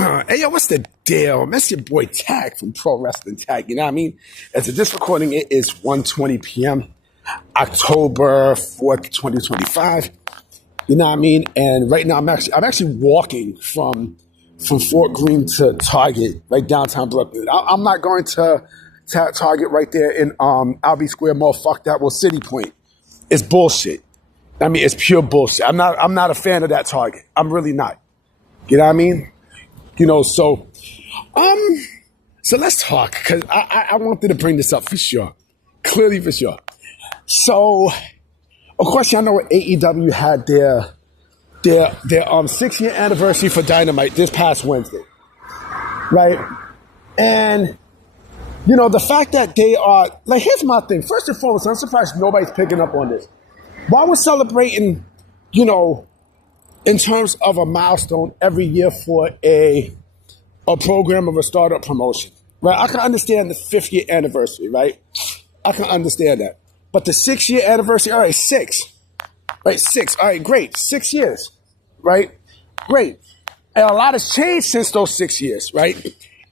Hey, yo, what's the deal? That's your boy Tag from Pro Wrestling Tag. You know what I mean? As of this recording, it is 1:20 p.m., October 4th, 2025. You know what I mean? And right now, I'm actually walking from Fort Greene to Target, right downtown Brooklyn. I'm not going to Target right there in Albee Square Mall. Fuck that. Well, City Point. It's bullshit. I mean, it's pure bullshit. I'm not a fan of that Target. I'm really not. You know what I mean? You know, so let's talk, because I wanted to bring this up for sure. Clearly for sure. So, of course, y'all know what AEW had their 6-year anniversary for Dynamite this past Wednesday. Right? And, you know, the fact that they are, like, here's my thing. First and foremost, I'm surprised nobody's picking up on this. While we're celebrating, you know, in terms of a milestone every year for a program of a startup promotion, right? I can understand the 5th year anniversary, right? I can understand that. But the 6-year anniversary, all right, 6. Right, 6. All right, great. 6 years, right? Great. And a lot has changed since those 6 years, right?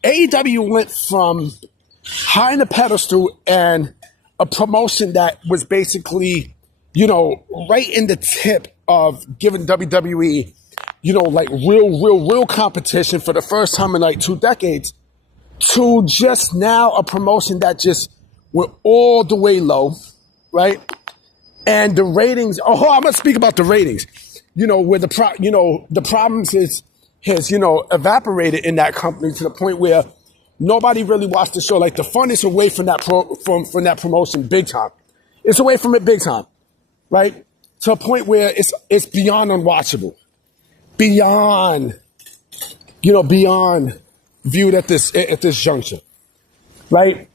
AEW went from high in the pedestal and a promotion that was basically, you know, right in the tip of giving WWE, you know, like real competition for the first time in like 2 decades, to just now a promotion that just went all the way low, right? And the ratings, I'm going to speak about the ratings, you know, where the problems has, you know, evaporated in that company to the point where nobody really watched the show. Like, the fun is away from that from that promotion big time. It's away from it big time, right? To a point where it's beyond unwatchable, beyond viewed at this juncture, right?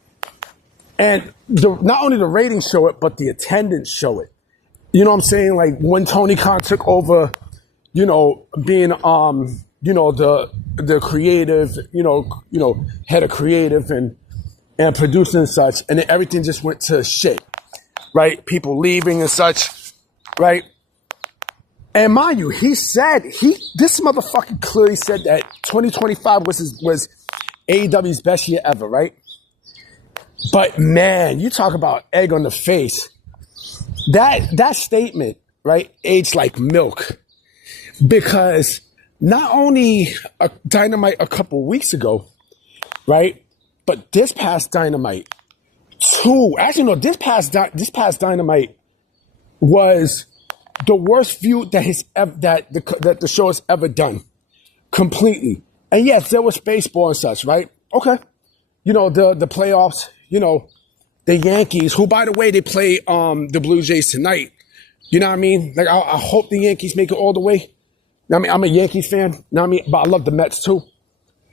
And not only the ratings show it, but the attendance show it. You know what I'm saying? Like, when Tony Khan took over, you know, being you know, the creative, you know, head of creative and producing and such, and then everything just went to shit, right? People leaving and such. Right? And mind you, this motherfucker clearly said that 2025 was AEW's best year ever, right? But man, you talk about egg on the face. That statement, right, aged like milk. Because not only a Dynamite a couple weeks ago, right, but this past Dynamite, this past Dynamite was the worst view that the show has ever done, completely. And yes, there was baseball and such, right? Okay, you know, the playoffs. You know, the Yankees, who, by the way, they play the Blue Jays tonight. You know what I mean? Like, I hope the Yankees make it all the way. You know what I mean? I'm a Yankees fan. You know what I mean? But I love the Mets too. You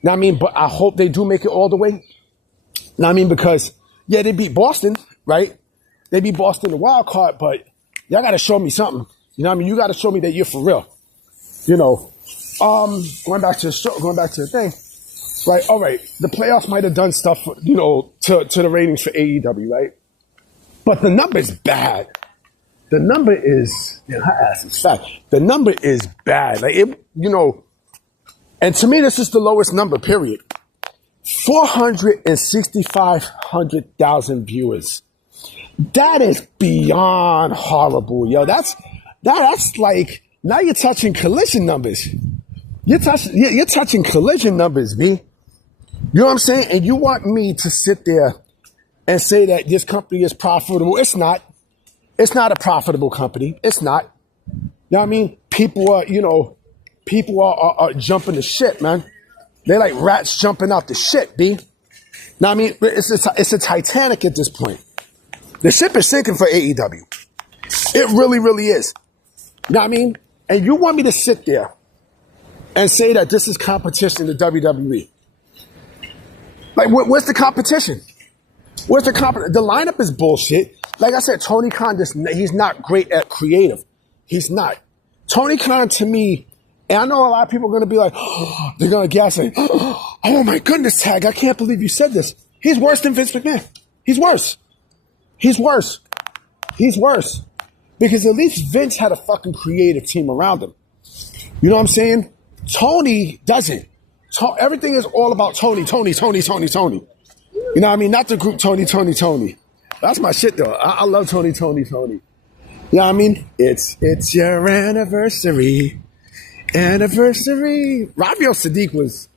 know what I mean? But I hope they do make it all the way. You know what I mean? Because yeah, they beat Boston, right? They beat Boston in the wild card, but y'all got to show me something. You know what I mean? You got to show me that you're for real. You know, going back to the thing, right? All right, the playoffs might have done stuff, you know, to the ratings for AEW, right? But the number is bad. The number is, her ass is fat. The number is bad. Like, it, you know, and to me, this is the lowest number, period. 465,000 viewers. That is beyond horrible, yo. That's like, now you're touching collision numbers. You're touching collision numbers, B. You know what I'm saying? And you want me to sit there and say that this company is profitable? It's not. It's not a profitable company. It's not. You know what I mean? People are jumping the shit, man. They're like rats jumping out the shit, B. Now, I mean, it's a Titanic at this point. The ship is sinking for AEW. It really, really is. You know what I mean? And you want me to sit there and say that this is competition to WWE? Like, where's the competition? Where's the competition? The lineup is bullshit. Like I said, Tony Khan, he's not great at creative. He's not. Tony Khan, to me, and I know a lot of people are going to be like, oh, they're going to gas it. Oh my goodness, Tag, I can't believe you said this. He's worse than Vince McMahon. He's worse. He's worse. He's worse. Because at least Vince had a fucking creative team around him. You know what I'm saying? Tony doesn't. Everything is all about Toni, Toni, Toni, Toni, Toni. You know what I mean? Not the group Toni, Toni, Toni. That's my shit though. I love Toni, Toni, Toni. You know what I mean? It's your anniversary. Anniversary. Raphael Sadiq was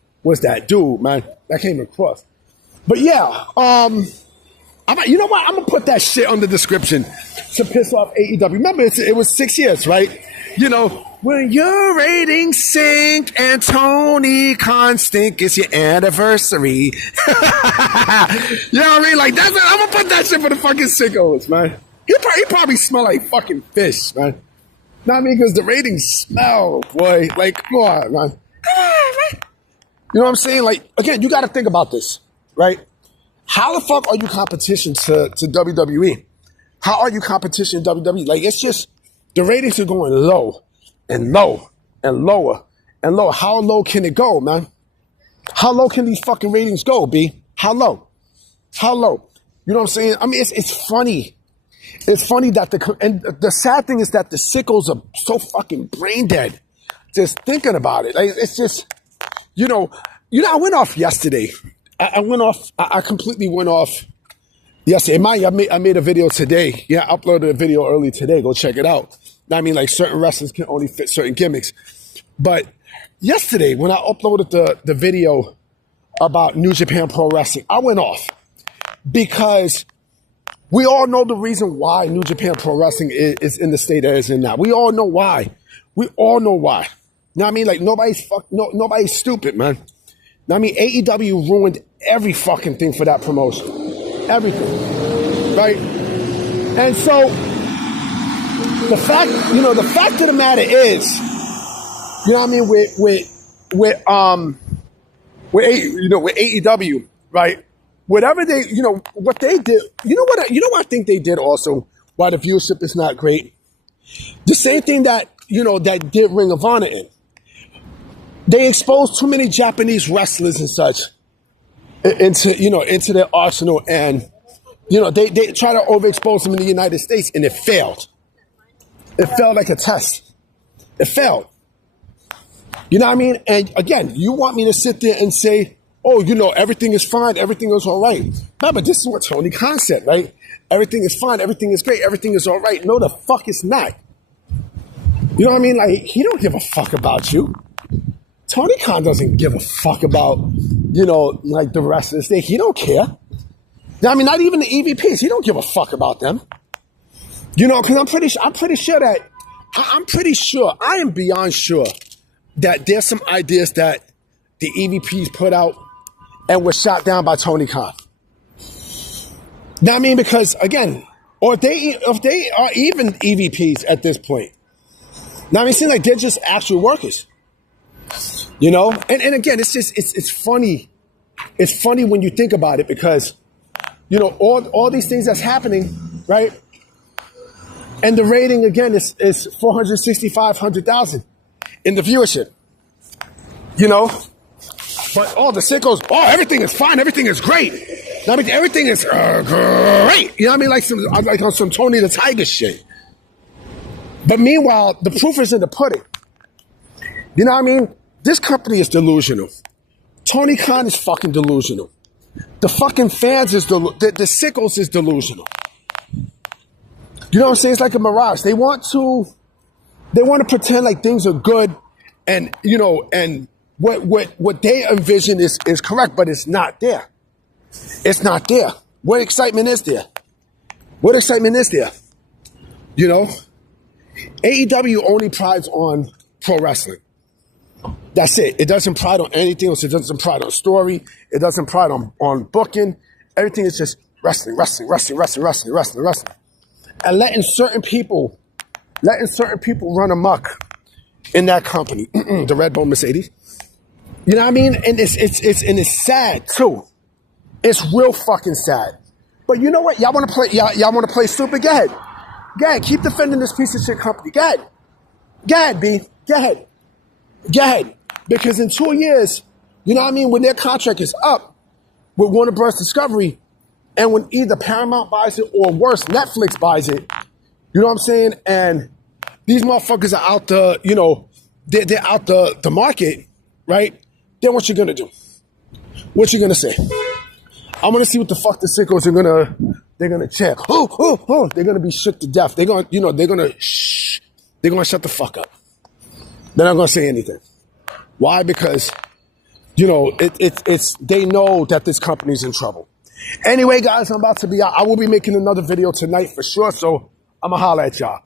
that dude, man, that came across. But yeah, you know what? I'm gonna put that shit on the description to piss off AEW. Remember, it was 6 years, right? You know, when your ratings sink and Tony Khan stink, it's your anniversary. You know what I mean? Like I'm gonna put that shit for the fucking sickos, man. He probably smell like fucking fish, man. Know what I mean? Because the ratings smell, boy. Like, come on, man. You know what I'm saying? Like, again, you got to think about this, right? How the fuck are you competition to WWE? How are you competition to WWE? Like, it's just, the ratings are going low and low and lower and lower. How low can it go, man? How low can these fucking ratings go, B? How low? How low? You know what I'm saying? I mean, it's funny. It's funny that the sad thing is that the sickos are so fucking brain dead just thinking about it. Like, it's just, you know, I went off yesterday. I completely went off yesterday. I made a video today. Yeah, I uploaded a video early today. Go check it out. I mean, like, certain wrestlers can only fit certain gimmicks. But yesterday, when I uploaded the video about New Japan Pro Wrestling, I went off because we all know the reason why New Japan Pro Wrestling is in the state that it's in now. We all know why. We all know why. You know what I mean? Like, nobody's stupid, man. You know what I mean? AEW ruined every fucking thing for that promotion. Everything. Right? And so, the fact of the matter is, you know what I mean, with AEW, right? Whatever they, what they did, you know what I think they did also, why the viewership is not great? The same thing that did Ring of Honor in. They exposed too many Japanese wrestlers and such into their arsenal, and they try to overexpose them in the United States, and it failed. It failed like a test. It failed. You know what I mean? And again, you want me to sit there and say, oh, everything is fine, everything is all right. No, but this is what Tony Khan said, right? Everything is fine, everything is great, everything is all right. No, the fuck it's not. You know what I mean? Like, he don't give a fuck about you. Tony Khan doesn't give a fuck about, like the rest of the state. He don't care. I mean, not even the EVPs. He don't give a fuck about them. Because I'm pretty sure, I am beyond sure that there's some ideas that the EVPs put out and were shot down by Tony Khan. Now, I mean, because again, if they are even EVPs at this point, now I mean, it seems like they're just actual workers. And again, it's funny. It's funny when you think about it because, all these things that's happening, right? And the rating again is 465,000 in the viewership. But the sickos, everything is fine, everything is great. I mean, everything is great. You know what I mean? Like on some Tony the Tiger shit. But meanwhile, the proof is in the pudding. You know what I mean? This company is delusional. Tony Khan is fucking delusional. The fucking fans is the sickos is delusional. You know what I'm saying? It's like a mirage. They want to pretend like things are good, and and what they envision is correct, but it's not there. It's not there. What excitement is there? What excitement is there? AEW only prides on pro wrestling. That's it. It doesn't pride on anything else. It doesn't pride on story. It doesn't pride on booking. Everything is just wrestling. And letting certain people run amok in that company. The Red Bull Mercedes. You know what I mean? And it's sad too. It's real fucking sad. But you know what? Y'all want to play stupid? Go ahead. Go ahead. Keep defending this piece of shit company. Go ahead. Go ahead, B. Go ahead. Go ahead. Because in 2 years, you know what I mean, when their contract is up with Warner Bros. Discovery, and when either Paramount buys it or worse, Netflix buys it, you know what I'm saying? And these motherfuckers are out they're out the market, right? then what you gonna do? What you gonna say? I'm gonna see what the fuck the sickos are they're gonna check. Oh. They're gonna be shook to death. They're gonna shh. They're gonna shut the fuck up. They're not gonna say anything. Why? Because, it's they know that this company's in trouble. Anyway, guys, I'm about to be out. I will be making another video tonight for sure, so I'm gonna holler at y'all.